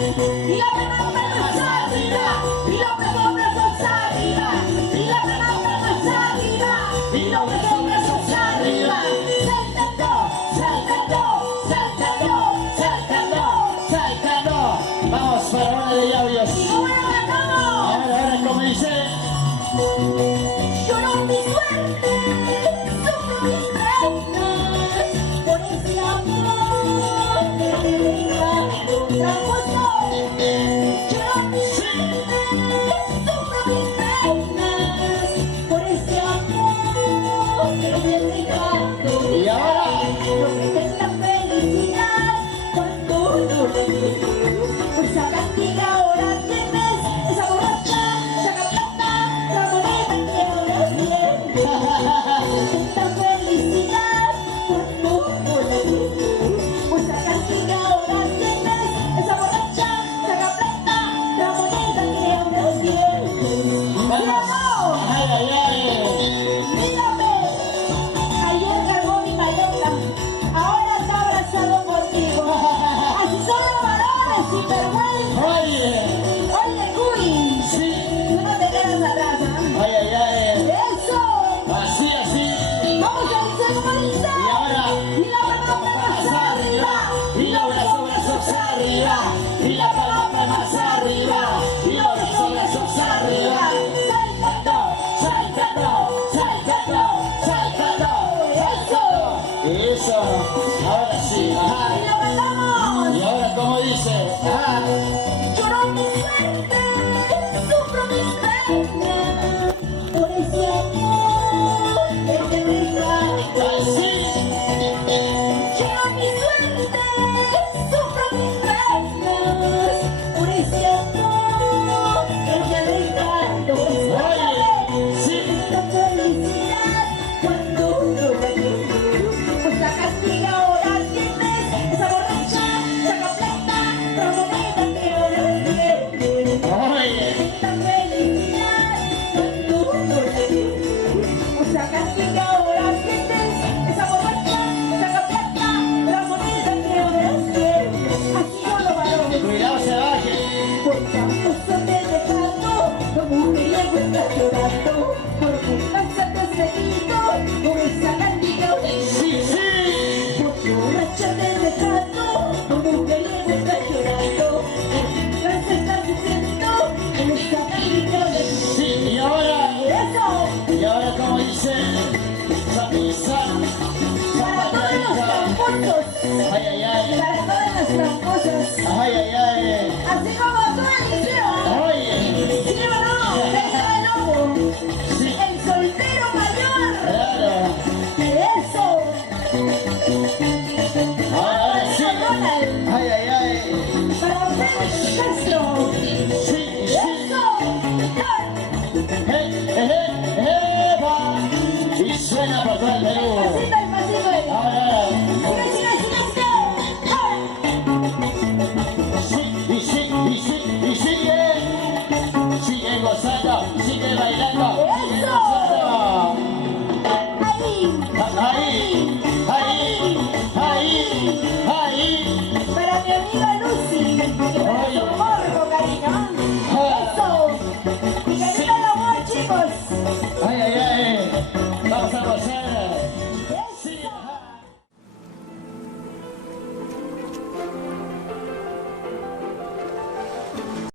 Y la palma arriba. Y los brazos arriba. Y la palma arriba. Y los brazos arriba. Saltando, saltando, saltando, saltando, saltando. Vamos para una de llaves. Y bueno, vamos. Ahora, como dice. Lloro mi suerte, sufro mis penas, por ese amor que me deja tramposo. Lloro mi suerte, sufro mis penas, por ese amor que me deja Y ahora. prometes la felicidad cuando no le quiero. Pues a castiga ahora tienes esa borracha, saca plata, la moneda que ahora tienes. Esta felicidad cuando no le quiero. Pues a castiga ahora tienes esa borracha, saca plata, la moneda que ahora tienes. ¡Míralo! Ay, ay, ay. ¡Mírame! Ayer cargó mi maleta, ahora está abrazado contigo. Así son los varones sin vergüenza. Oye. Oye, Cuy, Sí. tú no te quedas atrás, ¿ah? Ay, ay, ay. ¡Eso! Así, así. Vamos a dice como dice. Y ahora. Y la palma más arriba. Y los brazos arriba. Y la palma más arriba. Y los brazos arriba. Saltando, saltando, saltando, saltando. ¡Eso! Eso. Ahora sí. Ajá. Y lo cantamos. Y ahora como dice. Ajá. Lloro mi suerte, sufro mis penas, por ese amor que te deja. Así. Lloro mi suerte, sufro mis penas, por ese amor que te deja. Oye. Sí. Esta felicidad cuando no la quiero, pues la castiga ahora tienes esa borracha, saca plata, la moneda que ahora tienes. Oye. Esta felicidad cuando no la quiero, pues la castiga ahora tienes esa borracha, saca plata, la moneda que ahora tienes. Así son los varones. Cuidado, se baje. Por tanto son de dejando, la mujeriego está llorando, porque casa te has seguido con esa candiga. Sí, sí. Por borracha te dejando, la mujeriego está llorando, porque casa estás sufriendo con esa candiga. Sí. Y ahora. Eso, Y ahora como dice. para todos los tramposos, Ay, ay, ay. para todas las tramposas, Ay, ay, ay. así como tú, Eliseo. Oye. ¿Sí o no? Deja el lobo, el soltero mayor. Claro. ¡Eso! Ahora sí. Ronald, Ay, ay, ay. para Félix Castro. Sí, sí. ¡Eso! Va. Y suena por todo el Perú. Pasito el pasito. Ahora. Sigue, sigue, sigue, sigue. Sí, y sí, y sí, y sigue. Sigue gozando, sigue bailando. Sigue ¡Eso! gozando. Ahí. Ahí, ahí, ahí, ahí. Para mi amiga Lucy.